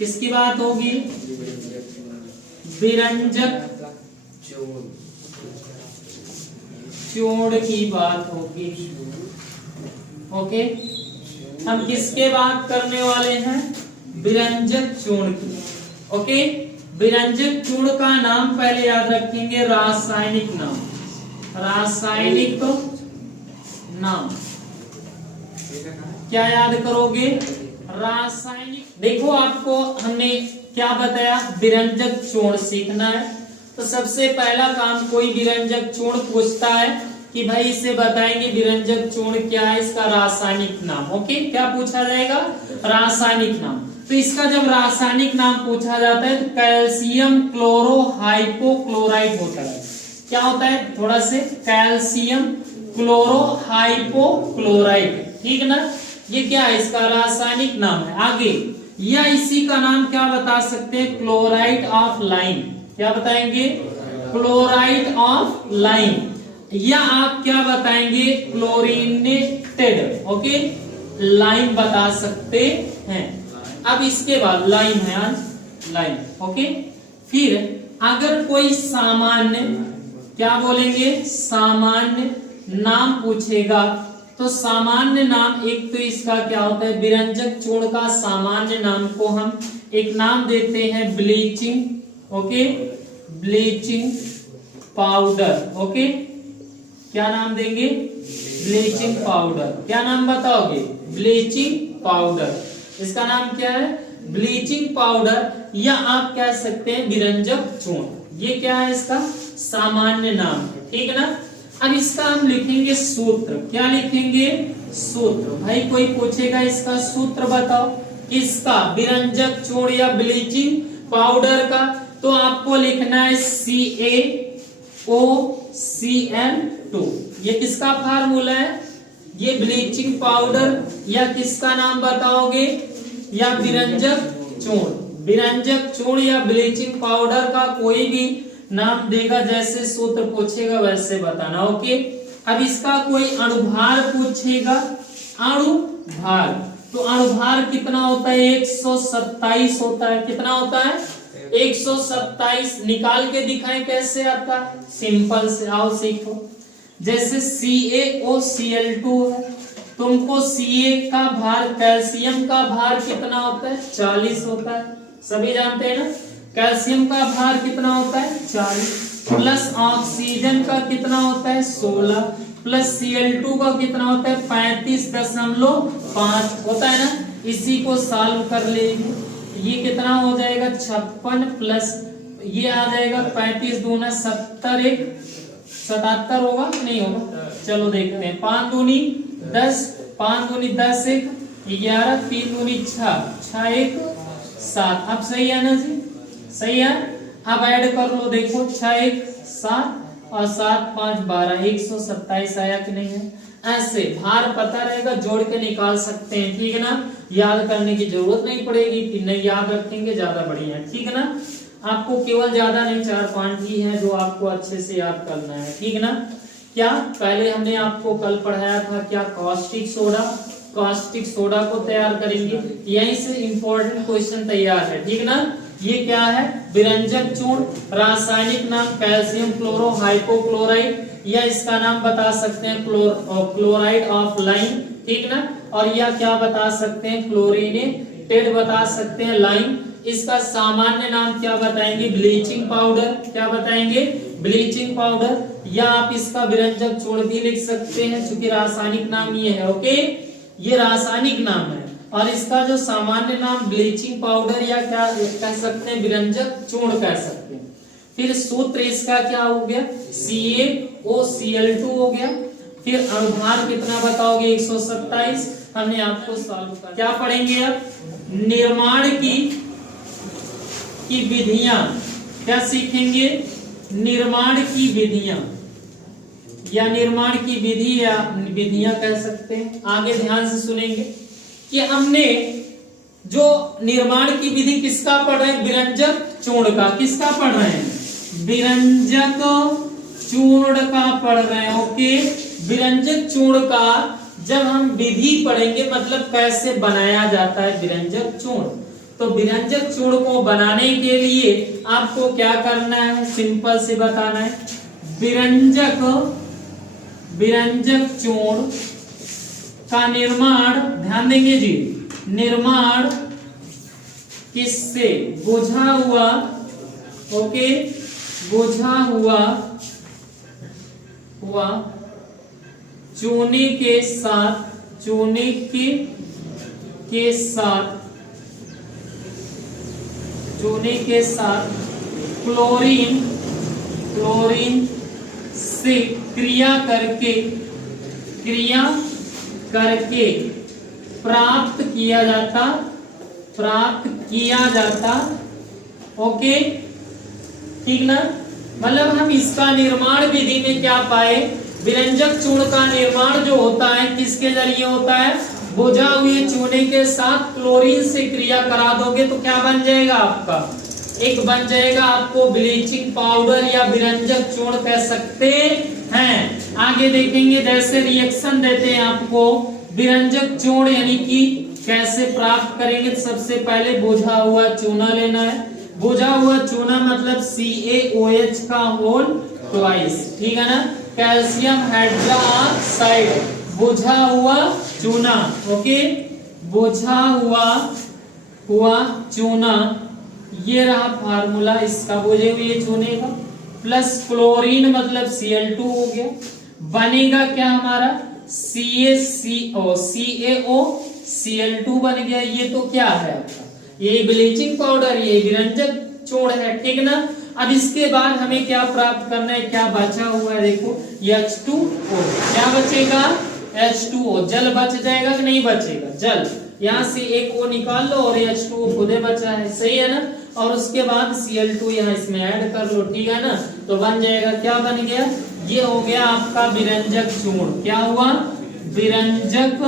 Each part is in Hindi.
किसकी बात होगी? विरंजक चूर्ण की बात होगी। ओके, हम किसके बात करने वाले हैं? विरंजक चूर्ण की। ओके, विरंजक चूर्ण का नाम पहले याद रखेंगे, रासायनिक नाम। रासायनिक नाम क्या याद करोगे? रासायनिक। देखो आपको हमने क्या बताया, विरंजक चूर्ण सीखना है। तो सबसे पहला काम, कोई विरंजक चूर्ण पूछता है कि भाई इसे बताएंगे विरंजक चूर्ण क्या है, इसका रासायनिक नाम। ओके, क्या पूछा जाएगा? रासायनिक नाम। तो इसका जब रासायनिक नाम पूछा जाता है तो कैल्शियम क्लोरो हाइपोक्लोराइड होता है। क्या होता है? थोड़ा से कैल्शियम क्लोरो हाइपोक्लोराइड, ठीक ना? ये क्या है? इसका रासायनिक नाम है। आगे, या इसी का नाम क्या बता सकते हैं? Chloride of lime. क्या बताएंगे? Chloride of lime. या आप क्या बताएंगे? क्लोरीनेटेड। ओके, लाइम बता सकते हैं। अब इसके बाद लाइम है, आज लाइम। ओके, फिर अगर कोई सामान्य, क्या बोलेंगे? सामान्य नाम पूछेगा तो सामान्य नाम, एक तो इसका क्या होता है? विरंजक चूर्ण का सामान्य नाम को हम एक नाम देते हैं bleaching. Okay, bleaching powder. Okay, क्या नाम देंगे? Bleaching powder. क्या नाम बताओगे? Bleaching powder. इसका नाम क्या है? Bleaching powder. या आप कह सकते हैं विरंजक चूर्ण। ये क्या है? इसका सामान्य नाम है, ठीक ना? अब इसका हम लिखेंगे सूत्र। क्या लिखेंगे? सूत्र। भाई कोई पूछेगा इसका सूत्र बताओ, किसका? विरंजक चूर्ण या ब्लीचिंग पाउडर का। तो आपको लिखना है CaOCl2। ये किसका फार्मूला है? ये ब्लीचिंग पाउडर या किसका नाम बताओगे? या विरंजक चूर्ण। विरंजक चूर्ण या ब्लीचिंग पाउडर का कोई भी नाम देगा, जैसे सूत्र पूछेगा वैसे बताना। ओके, अब इसका कोई अणुभार पूछेगा। अणुभार, तो अणुभार कितना होता है? 127 होता है। कितना होता है? 127। निकाल के दिखाएं कैसे आता है? सिंपल से, आओ सीखो। जैसे CaOCl2 है, तुमको Ca का भार, कैल्शियम का भार कितना होता है? 40 होता है। सभी जानते हैं ना, कैल्शियम का भार कितना होता है? 40, प्लस ऑक्सीजन का कितना होता है? 16, प्लस Cl2 का कितना होता है? 35.5 होता है ना। इसी को सॉल्व कर लेंगे। ये कितना हो जाएगा? 56 प्लस ये आ जाएगा 35 दूना 70, 1 77 होगा, नहीं होगा? चलो देखते हैं। 5 दूनी 10, 5 दूनी 10, 1 11, 3 दूनी 6, 6 1 7। अब सही है ना जी? सही है। अब ऐड कर लो, देखो 6 1 7 और 7 5 12, 127 आया कि नहीं है? ऐसे भार पता रहेगा, जोड़ के निकाल सकते हैं, ठीक है ना? याद करने की जरूरत नहीं पड़ेगी, फिर नहीं याद रखेंगे ज्यादा बढ़िया है, ठीक है ना? आपको केवल ज्यादा नहीं, 4-5 ही है जो आपको अच्छे से याद करना है, ठीक है ना? क्या पहले हमने आपको कल पढ़ाया था क्या? Caustic soda. कास्टिक सोडा को तैयार करेंगे, यहीं से इंपॉर्टेंट क्वेश्चन तैयार है, ठीक ना? ये क्या है? विरंजक चूर्ण। रासायनिक नाम कैल्शियम क्लोरो हाइपोक्लोराइड, या इसका नाम बता सकते हैं क्लोराइड ऑफ लाइम, ठीक ना? और या क्या बता सकते हैं? क्लोरीनेटेड बता सकते हैं लाइम। इसका सामान्य नाम क्या बताएंगे? Bleaching powder. क्या बताएंगे? Bleaching powder. या आप इसका विरंजक चूर्ण भी लिख सकते हैं, क्योंकि रासायनिक नाम ये है। ओके, ये रासायनिक नाम है। और इसका जो सामान्य नाम ब्लीचिंग पाउडर या क्या कह सकते हैं? विरंजक चूर्ण कह सकते हैं। फिर सूत्र इसका क्या हो गया? CaOCl2 हो गया। फिर अणुभार कितना बताओगे? 127। हमने आपको सॉल्व कर, क्या पढ़ेंगे अब? निर्माण की विधियां। क्या सीखेंगे? निर्माण की विधियां, या निर्माण की विधि, या विधियां कह सकते हैं। आगे ध्यान से सुनेंगे कि हमने जो निर्माण की विधि किसका पढ़ रहे हैं? विरंजक चूर्ण का। किसका पढ़ रहे हैं? विरंजक चूर्ण का पढ़ रहे हैं। ओके, विरंजक चूर्ण का जब हम विधि पढ़ेंगे, मतलब कैसे बनाया जाता है विरंजक चूर्ण, तो विरंजक चूर्ण को बनाने के लिए आपको क्या करना है, सिंपल से बताना है। विरंजक चूर्ण का निर्माण, ध्यान देंगे जी, निर्माण किससे, बुझा हुआ, ओके, बुझा हुआ चूने के साथ, चूने के साथ, चूने के साथ क्लोरीन से क्रिया करके प्राप्त किया जाता, ओके, ठीक ना। मतलब हम इसका निर्माण विधि में क्या पाए, विरंजक चूर्ण का निर्माण जो होता है किसके जरिए होता है, बुझा हुए चूने के साथ क्लोरीन से क्रिया करा दोगे तो क्या बन जाएगा आपका, एक बन जाएगा आपको ब्लीचिंग पाउडर या विरंजक चूर्ण कह सकते हैं। आगे देखेंगे जैसे रिएक्शन देते हैं आपको विरंजक चूर्ण यानी कि कैसे प्राप्त करेंगे। सबसे पहले बुझा हुआ चूना लेना है, बुझा हुआ चूना मतलब CaOH का होल ट्वाइस, ठीक है ना, कैल्शियम हाइड्रोक्साइड, बुझा हुआ चूना, ओके, बुझा हुआ चूना, ये रहा फार्मूला इसका, बुझे हुए चूने का, प्लस क्लोरीन मतलब Cl2 हो गया, बनेगा क्या हमारा CaO Cl2 बन गया। ये तो क्या है आपका, ये ब्लीचिंग पाउडर, ये विरंजक चूर्ण है, ठीक ना। अब इसके बाद हमें क्या प्राप्त करना है, क्या बचा हुआ है, देखो H2O, क्या बचेगा H2O, जल बच जाएगा कि नहीं बचेगा, जल, यहाँ से एक O निकाल लो और H2O खुदे बचा है, सही है ना। और उसके बाद Cl2 यहाँ इसमें ऐड कर लो, ठीक है ना, तो बन जाएगा, क्या बन गया, ये हो गया आपका विरंजक चूर्ण, क्या हुआ, विरंजक,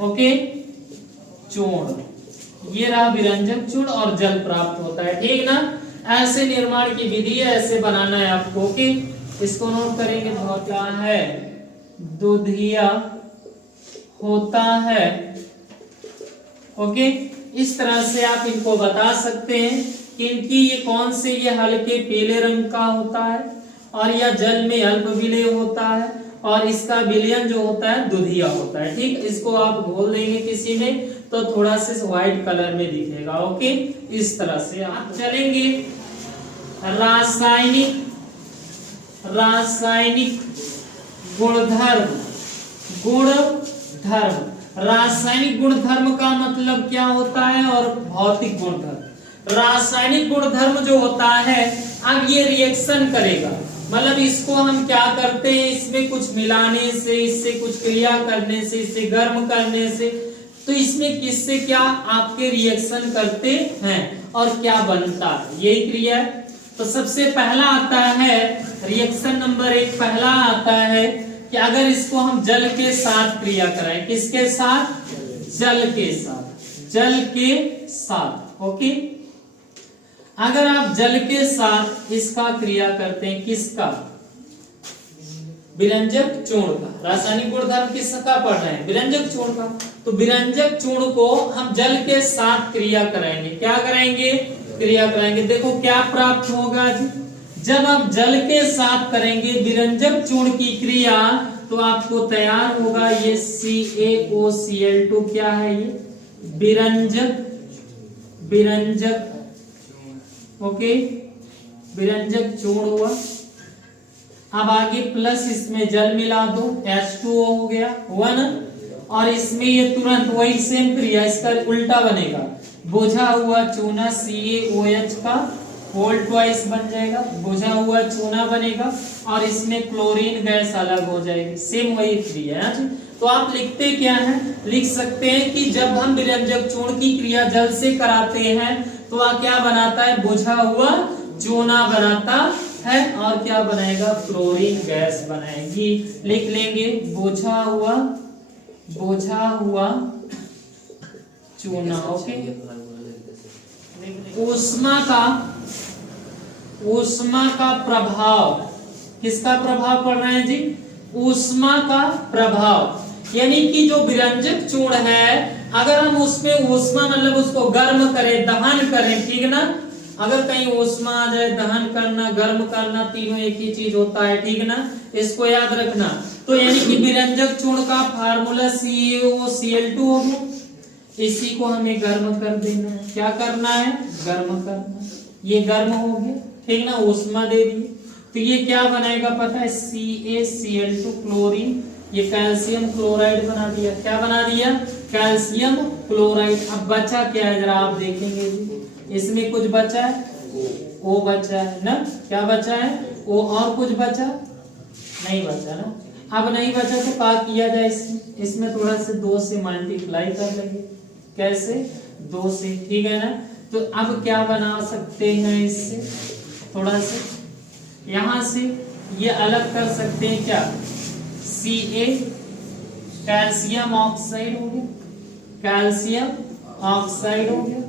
ओके, चूर्ण, ये रहा विरंजक चूर्ण और जल प्राप्त होता है, ठीक ना। ऐसे निर्माण की विधि है, ऐसे बनाना है आपको, ओके, इसको नोट करेंगे। होता है दुधिया होता है, ओके, इस तरह से आप इनको बता सकते हैं कि इनकी ये कौन से, ये हल्के पीले रंग का होता है और यह जल में अल्प विलय होता है और इसका विलयन जो होता है दुधिया होता है, ठीक। इसको आप घोल देंगे किसी में तो थोड़ा से व्हाइट कलर में दिखेगा, ओके, इस तरह से आप चलेंगे। रासायनिक गुणधर्म, रासायनिक गुणधर्म का मतलब क्या होता है और भौतिक गुणधर्म। रासायनिक गुणधर्म जो होता है, अब ये रिएक्शन करेगा, मतलब इसको हम क्या करते हैं, इसमें कुछ मिलाने से, इससे कुछ क्रिया करने से, इससे गर्म करने से, तो इसमें किससे क्या आपके रिएक्शन करते हैं और क्या बनता है, यही क्रिया है। तो सबसे पहला आता है रिएक्शन नंबर 1, पहला आता है कि अगर इसको हम जल के साथ क्रिया कराएं, किसके साथ, जल के साथ, ओके। अगर आप जल के साथ इसका क्रिया करते हैं, किसका, विरंजक चूर्ण का, रासायनिक गुणधर्म किसका पढ़ रहे हैं, विरंजक चूर्ण का, तो विरंजक चूर्ण को हम जल के साथ क्रिया कराएंगे, क्या कराएंगे, क्रिया कराएंगे। देखो क्या प्राप्त होगा जी, जब आप जल के साथ करेंगे विरंजक चूर्ण की क्रिया तो आपको तैयार होगा ये CaOCl2, क्या है ये विरंजक, ओके, विरंजक चूर्ण हुआ। अब आगे प्लस इसमें जल मिला दो, H2O हो गया, हुआ ना। और इसमें ये तुरंत वही सेम क्रिया, इसका उल्टा बनेगा, बुझा हुआ चूना CaOH का होल ट्वाइस बन जाएगा, बुझा हुआ चूना बनेगा और इसमें क्लोरीन गैस अलग हो जाएगी, सेम वही क्रिया है। तो आप लिखते क्या है, लिख सकते हैं कि जब हम विरंजक चूर्ण की क्रिया जल से कराते हैं तो वह क्या बनाता है, बुझा हुआ चूना बनाता है और क्या बनाएगा, क्लोरीन गैस बनाएगी। लिख लेंगे बुझा हुआ चूना, ओके। ऊष्मा का प्रभाव, किसका प्रभाव पड़ रहा है जी, ऊष्मा का प्रभाव, यानी कि जो विरंजक चूर्ण है अगर हम उसमें ऊष्मा मतलब उसको गर्म करें, दहन करें, ठीक ना, अगर कहीं ऊष्मा आ जाए, दहन करना, गर्म करना, तीनों एक ही चीज होता है, ठीक ना, इसको याद रखना। तो यानी कि विरंजक चूर्ण का फार्मूला CaOCl2 हो गया। इसी को हमें गर्म कर देना है। क्या करना है? गर्म करना। ये गर्म हो गया, ठीक ना, ऊष्मा दे दी, तो ये क्या बनाएगा पता है? CaCl2 क्लोरीन, ये कैल्शियम क्लोराइड बना दिया। क्या बना दिया? Calcium chloride. अब बचा क्या है जरा आप देखेंगे जी, इसमें कुछ बचा है, O बचा है ना, क्या बचा है? O। और कुछ बचा? नहीं बचा ना। अब नहीं बचा तो क्या किया जाए? इसमें थोड़ा से 2 से मल्टीप्लाई कर लेंगे। कैसे? 2 से, ठीक है ना। तो अब क्या बना सकते हैं इससे? थोड़ा से यहां से ये अलग कर सकते हैं क्या? Ca कैल्शियम ऑक्साइड हो गया, कैल्शियम ऑक्साइड हो गया,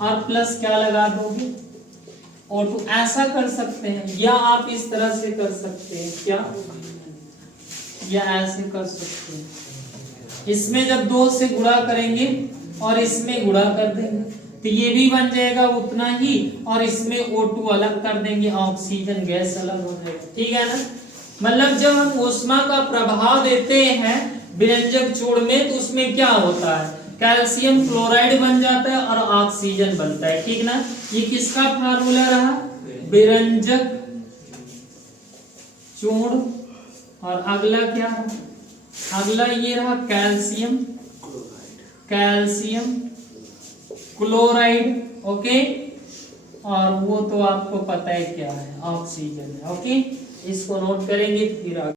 और प्लस क्या लगा दोगे? O2। ऐसा कर सकते हैं, या आप इस तरह से कर सकते हैं, क्या? या ऐसे कर सकते हैं, इसमें जब 2 से गुणा करेंगे और इसमें गुणा कर देंगे तो ये भी बन जाएगा उतना ही, और इसमें O2 अलग कर देंगे, ऑक्सीजन गैस अलग हो जाएगा, ठीक है ना। मतलब जब हम ऊष्मा का प्रभाव देते हैं विरंजक चूर्ण में, तो उसमें क्या होता है? कैल्शियम क्लोराइड बन जाता है और ऑक्सीजन बनता है, ठीक ना। ये किसका फार्मूला रहा? विरंजक चूर्ण। और अगला क्या? अगला ये रहा कैल्शियम, कैल्शियम क्लोराइड, ओके। और वो तो आपको पता है क्या है, ऑक्सीजन है, ओके। इसको नोट करेंगे फिर आगे।